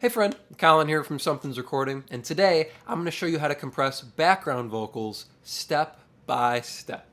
Hey friend, Colin here from Sumthins Recording, and today I'm going to show you how to compress background vocals step by step.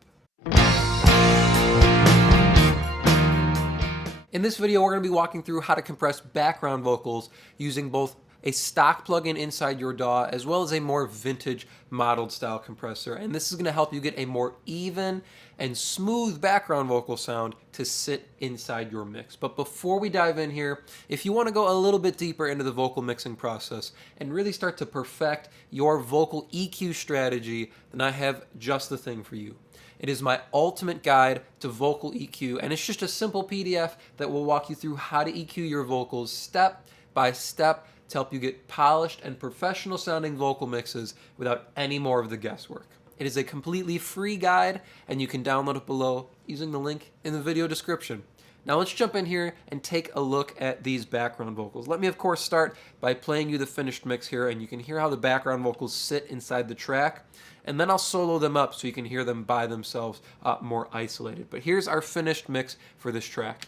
In this video, we're going to be walking through how to compress background vocals using both a stock plugin inside your DAW as well as a more vintage modeled style compressor. And this is going to help you get a more even and smooth background vocal sound to sit inside your mix. But before we dive in here, if you want to go a little bit deeper into the vocal mixing process and really start to perfect your vocal EQ strategy, then I have just the thing for you. It is my ultimate guide to vocal EQ, and it's just a simple PDF that will walk you through how to EQ your vocals step by step to help you get polished and professional sounding vocal mixes without any more of the guesswork. It is a completely free guide, and you can download it below using the link in the video description. Now let's jump in here and take a look at these background vocals. Let me of course start by playing you the finished mix here, and you can hear how the background vocals sit inside the track, and then I'll solo them up so you can hear them by themselves more isolated. But here's our finished mix for this track.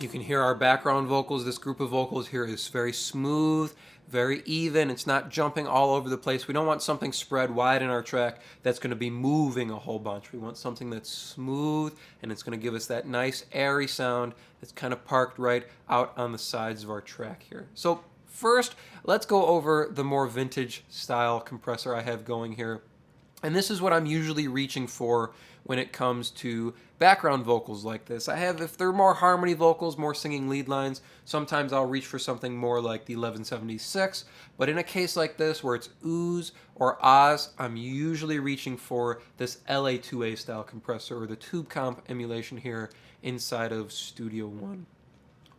You can hear our background vocals. This group of vocals here is very smooth, very even. It's not jumping all over the place. We don't want something spread wide in our track that's going to be moving a whole bunch. We want something that's smooth, and it's going to give us that nice airy sound that's kind of parked right out on the sides of our track here. So first, let's go over the more vintage style compressor I have going here. And this is what I'm usually reaching for when it comes to background vocals like this. If they're more harmony vocals, more singing lead lines, sometimes I'll reach for something more like the 1176. But in a case like this where it's oohs or ahs, I'm usually reaching for this LA2A style compressor or the tube comp emulation here inside of Studio One.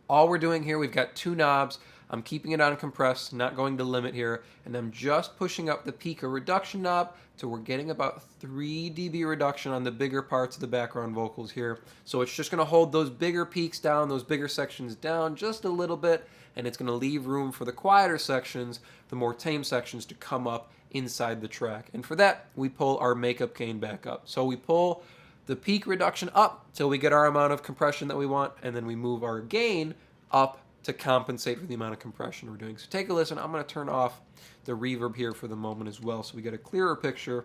All we're doing here, we've got two knobs. I'm keeping it on compressed, not going to limit here, and I'm just pushing up the peak or reduction knob so we're getting about 3 dB reduction on the bigger parts of the background vocals here. So it's just going to hold those bigger peaks down, those bigger sections down just a little bit, and it's going to leave room for the quieter sections, the more tame sections, to come up inside the track. And for that, we pull our makeup gain back up. So we pull the peak reduction up till we get our amount of compression that we want, and then we move our gain up to compensate for the amount of compression we're doing. So take a listen. I'm going to turn off the reverb here for the moment as well so we get a clearer picture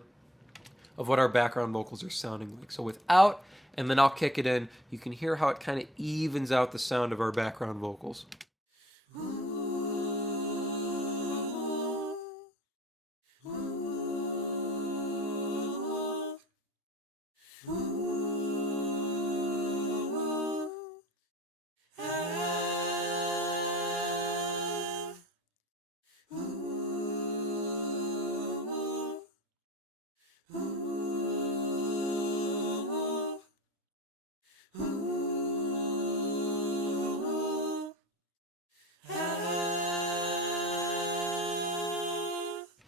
of what our background vocals are sounding like. So without, and then I'll kick it in, you can hear how it kind of evens out the sound of our background vocals.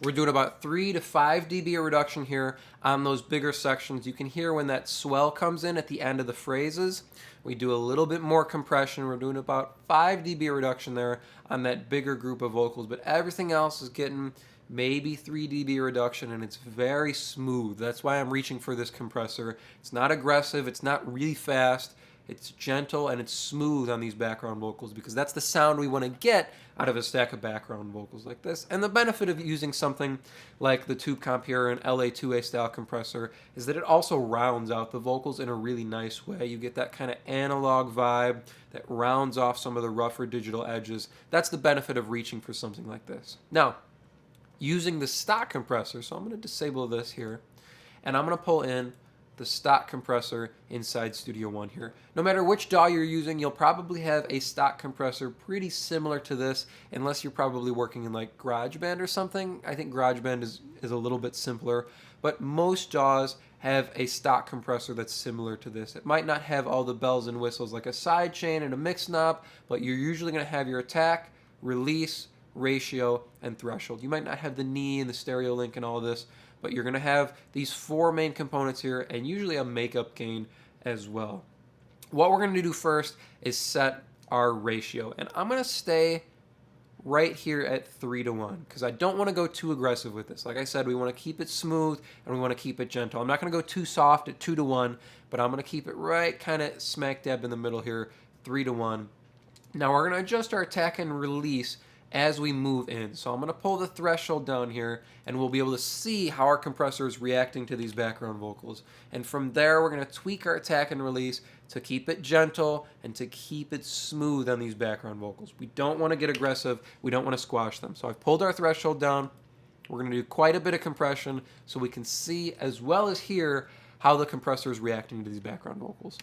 We're doing about 3 to 5 dB reduction here on those bigger sections. You can hear when that swell comes in at the end of the phrases. We do a little bit more compression. We're doing about 5 dB reduction there on that bigger group of vocals, but everything else is getting maybe 3 dB reduction, and it's very smooth. That's why I'm reaching for this compressor. It's not aggressive, it's not really fast. It's gentle and it's smooth on these background vocals because that's the sound we want to get out of a stack of background vocals like this. And the benefit of using something like the Tube Comp here, an LA2A style compressor, is that it also rounds out the vocals in a really nice way. You get that kind of analog vibe that rounds off some of the rougher digital edges. That's the benefit of reaching for something like this. Now, using the stock compressor, so I'm going to disable this here, and I'm going to pull in the stock compressor inside Studio One here. No matter which DAW you're using, you'll probably have a stock compressor pretty similar to this, unless you're probably working in like GarageBand or something. I think GarageBand is a little bit simpler, but most DAWs have a stock compressor that's similar to this. It might not have all the bells and whistles like a sidechain and a mix knob, but you're usually going to have your attack, release, ratio, and threshold. You might not have the knee and the stereo link and all this, but you're going to have these four main components here and usually a makeup gain as well. What we're going to do first is set our ratio, and I'm going to stay right here at 3-to-1 because I don't want to go too aggressive with this. Like I said, we want to keep it smooth and we want to keep it gentle. I'm not going to go too soft at 2-to-1, but I'm going to keep it right kind of smack dab in the middle here, 3-to-1. Now we're going to adjust our attack and release as we move in. So I'm going to pull the threshold down here and we'll be able to see how our compressor is reacting to these background vocals. And from there we're going to tweak our attack and release to keep it gentle and to keep it smooth on these background vocals. We don't want to get aggressive. We don't want to squash them. So I've pulled our threshold down. We're going to do quite a bit of compression so we can see as well as hear how the compressor is reacting to these background vocals.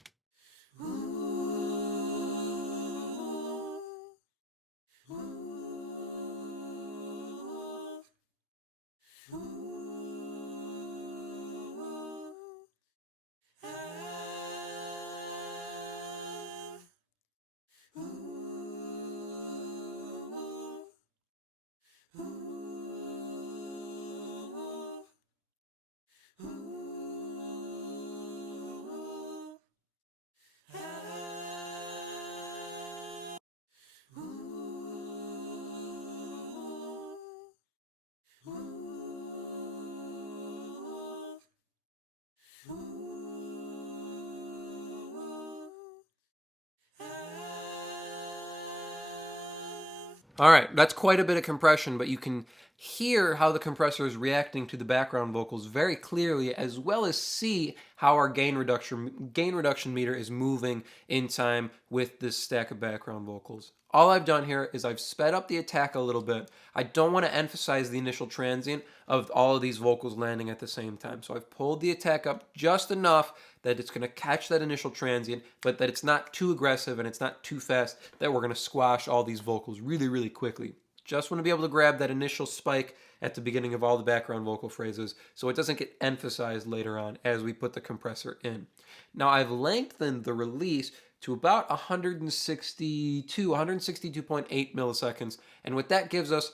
All right, that's quite a bit of compression, but you can hear how the compressor is reacting to the background vocals very clearly, as well as see how our gain reduction meter is moving in time with this stack of background vocals. All I've done here is I've sped up the attack a little bit. I don't want to emphasize the initial transient of all of these vocals landing at the same time. So I've pulled the attack up just enough that it's going to catch that initial transient, but that it's not too aggressive and it's not too fast that we're going to squash all these vocals really, really quickly. Just want to be able to grab that initial spike at the beginning of all the background vocal phrases so it doesn't get emphasized later on as we put the compressor in. Now I've lengthened the release to about 162.8 milliseconds, and what that gives us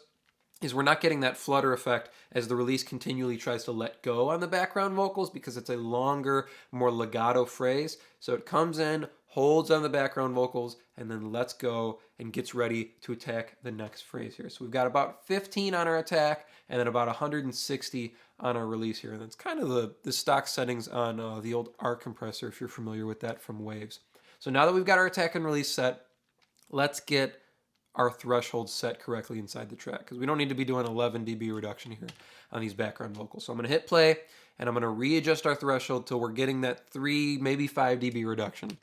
is we're not getting that flutter effect as the release continually tries to let go on the background vocals because it's a longer, more legato phrase. So it comes in, holds on the background vocals, and then lets go and gets ready to attack the next phrase here. So we've got about 15 on our attack and then about 160 on our release here. And that's kind of the stock settings on the old R compressor if you're familiar with that from Waves. So now that we've got our attack and release set, let's get our threshold set correctly inside the track because we don't need to be doing 11 dB reduction here on these background vocals. So I'm going to hit play and I'm going to readjust our threshold till we're getting that 3, maybe 5 dB reduction.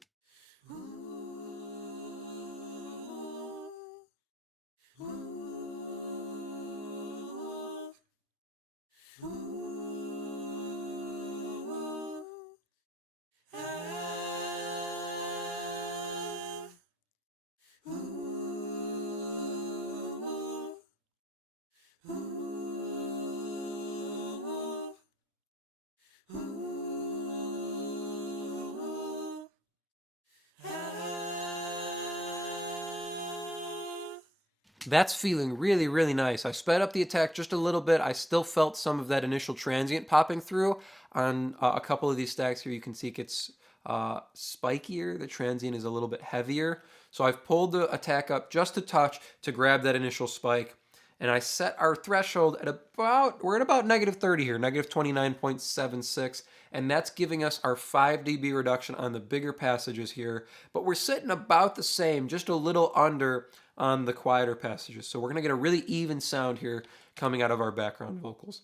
That's feeling really, really nice. I sped up the attack just a little bit. I still felt some of that initial transient popping through on a couple of these stacks here. You can see it gets spikier. The transient is a little bit heavier. So I've pulled the attack up just a touch to grab that initial spike. And I set our threshold at we're at about -30 here, -29.76. And that's giving us our 5 dB reduction on the bigger passages here. But we're sitting about the same, just a little under on the quieter passages. So we're going to get a really even sound here coming out of our background vocals.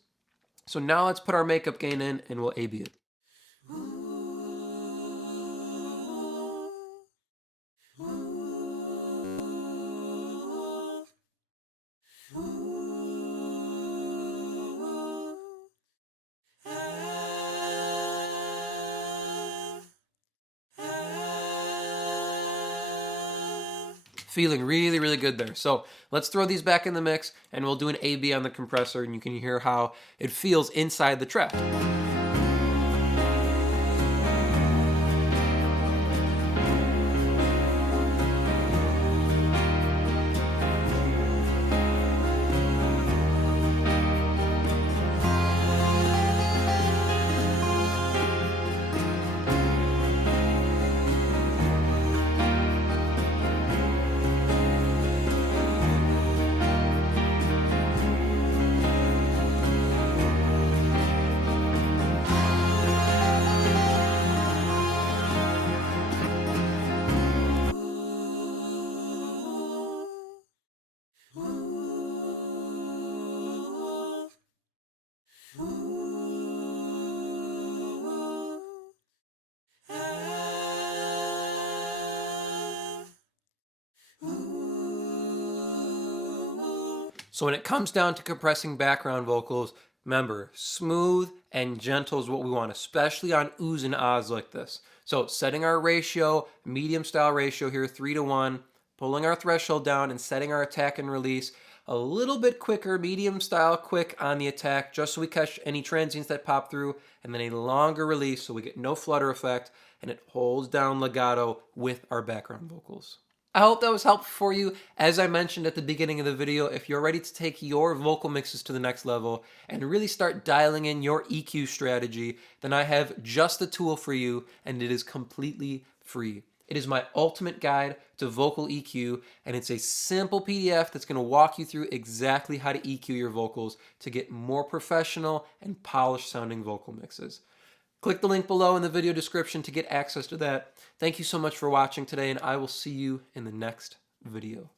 So now let's put our makeup gain in and we'll A-B it. Feeling really, really good there. So let's throw these back in the mix and we'll do an A-B on the compressor and you can hear how it feels inside the track. So when it comes down to compressing background vocals, remember, smooth and gentle is what we want, especially on oohs and ahs like this. So setting our ratio, medium style ratio here, 3:1, pulling our threshold down and setting our attack and release a little bit quicker, medium style quick on the attack, just so we catch any transients that pop through, and then a longer release so we get no flutter effect, and it holds down legato with our background vocals. I hope that was helpful for you. As I mentioned at the beginning of the video, if you're ready to take your vocal mixes to the next level and really start dialing in your EQ strategy, then I have just the tool for you, and it is completely free. It is my ultimate guide to vocal EQ, and it's a simple PDF that's going to walk you through exactly how to EQ your vocals to get more professional and polished sounding vocal mixes. Click the link below in the video description to get access to that. Thank you so much for watching today, and I will see you in the next video.